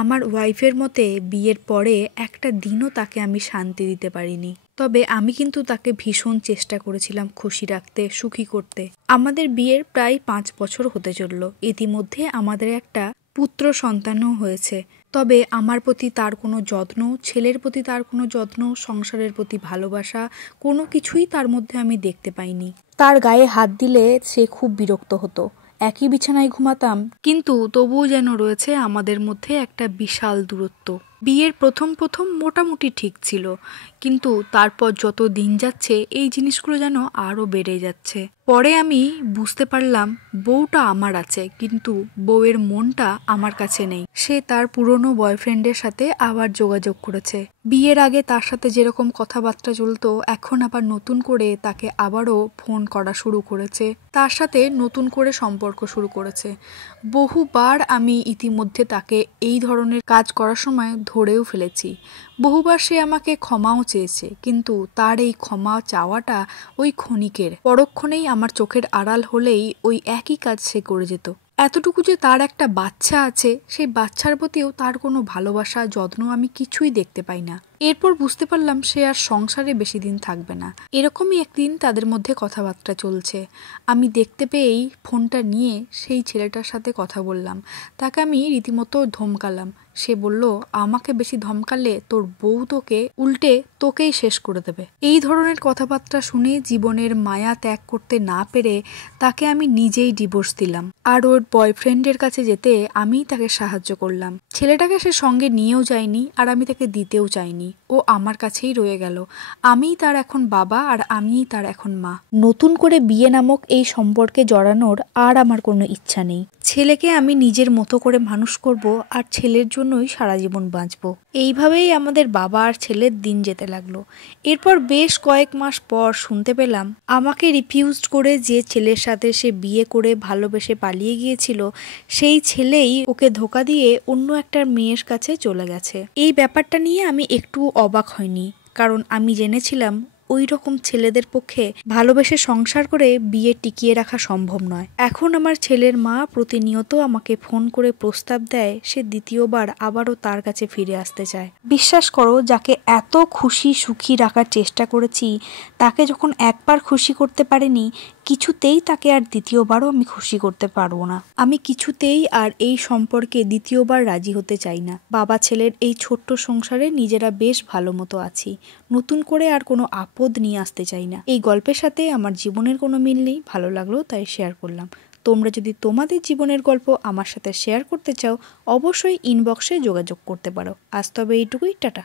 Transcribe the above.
আমার ওয়াইফের মতে বিয়ের পরে একটা দিনও তাকে আমি শান্তি দিতে পারিনি। তবে আমি কিন্তু তাকে ভীষণ চেষ্টা করেছিলাম খুশি রাখতে, সুখী করতে। আমাদের বিয়ের প্রায় 5 বছর হতে চলল। ইতিমধ্যে আমাদের একটা পুত্র সন্তানও হয়েছে। তবে আমার প্রতি তার কোনো যত্ন, ছেলের প্রতি তার কোনো যত্ন, সংসারের প্রতি ভালোবাসা কোনো কিছুই তার মধ্যে আমি দেখতে পাইনি। তার গায়ে হাত দিলে সে খুব বিরক্ত হতো। একই বিছানায় ঘুমাতাম, কিন্তু তবুও যেন রয়েছে আমাদের মধ্যে একটা বিশাল দূরত্ব। বিয়ের প্রথম মোটামুটি ঠিক ছিল, কিন্তু তারপর যত দিন যাচ্ছে এই জিনিসগুলো যেন আরও বেড়ে যাচ্ছে। পরে আমি বুঝতে পারলাম বউটা আমার আছে, কিন্তু বউয়ের মনটা আমার কাছে নেই। সে তার পুরনো বয়ফ্রেন্ডের সাথে আবার যোগাযোগ করেছে। বিয়ের আগে তার সাথে যেরকম কথাবার্তা চলতো, এখন আবার নতুন করে তাকে আবারও ফোন করা শুরু করেছে, তার সাথে নতুন করে সম্পর্ক শুরু করেছে। বহুবার আমি ইতিমধ্যে তাকে এই ধরনের কাজ করার সময় ধরেও ফেলেছি। বহুবার সে আমাকে ক্ষমাও চেয়েছে, কিন্তু তার এই ক্ষমা চাওয়াটা ওই ক্ষণিকের, পরক্ষণেই আমার চোখের আড়াল হলেই ওই একই কাজ সে করে যেত। এতটুকু যে তার একটা বাচ্চা আছে, সেই বাচ্চার প্রতিও তার কোনো ভালোবাসা, যত্ন আমি কিছুই দেখতে পাই না। এরপর বুঝতে পারলাম সে আর সংসারে বেশি দিন থাকবে না। এরকমই একদিন তাদের মধ্যে কথাবার্তা চলছে। আমি দেখতে পেয়েই ফোনটা নিয়ে সেই ছেলেটার সাথে কথা বললাম। তাকে আমি রীতিমতো ধমকালাম। সে বলল, আমাকে বেশি ধমকালে তোর বউ উল্টে তোকেই শেষ করে দেবে। এই ধরনের কথাবার্তা শুনে জীবনের মায়া ত্যাগ করতে না পেরে তাকে আমি নিজেই ডিভোর্স দিলাম। আর ওর বয়ফ্রেন্ডের কাছে যেতে আমি তাকে সাহায্য করলাম। ছেলেটাকে সে সঙ্গে নিয়েও যায়নি, আর আমি তাকে দিতেও চাইনি। ও আমার কাছেই রয়ে গেল। আমিই তার এখন বাবা, আর আমিই তার এখন মা। নতুন করে বিয়ে নামক এই সম্পর্কে জড়ানোর আর আমার কোনো ইচ্ছা নেই। ছেলেকে আমি নিজের মতো করে মানুষ করব, আর ছেলের জন্যই সারা জীবন বাঁচব। এইভাবেই আমাদের বাবা আর ছেলের দিন যেতে লাগলো। এরপর বেশ কয়েক মাস পর শুনতে পেলাম আমাকে রিফিউজড করে যে ছেলের সাথে সে বিয়ে করে ভালোবেসে পালিয়ে গিয়েছিল, সেই ছেলেই ওকে ধোঁকা দিয়ে অন্য একটা মেয়ের কাছে চলে গেছে। এই ব্যাপারটা নিয়ে আমি একটু অবাক হইনি, কারণ আমি জেনেছিলাম ওই রকম ছেলেদের পক্ষে ভালোবেসে সংসার করে বিয়ে টিকিয়ে রাখা সম্ভব নয়। এখন আমার ছেলের মা প্রতিনিয়ত আমাকে ফোন করে প্রস্তাব দেয় সে দ্বিতীয়বার আবারও তার কাছে ফিরে আসতে চায়। বিশ্বাস করো, যাকে এত খুশি সুখী রাখার চেষ্টা করেছি, তাকে যখন একবার খুশি করতে পারিনি, কিছুতেই তাকে আর দ্বিতীয়বারও আমি খুশি করতে পারবো না। আমি কিছুতেই আর এই সম্পর্কে দ্বিতীয়বার রাজি হতে চাই না। বাবা ছেলের এই ছোট্ট সংসারে নিজেরা বেশ ভালো মতো আছি। নতুন করে আর কোনো আপদ নিয়ে আসতে চাই না। এই গল্পের সাথে আমার জীবনের কোনো মিল নেই, ভালো লাগলো তাই শেয়ার করলাম। তোমরা যদি তোমাদের জীবনের গল্প আমার সাথে শেয়ার করতে চাও, অবশ্যই ইনবক্সে যোগাযোগ করতে পারো। আজ তবে এইটুকুই, টাটা।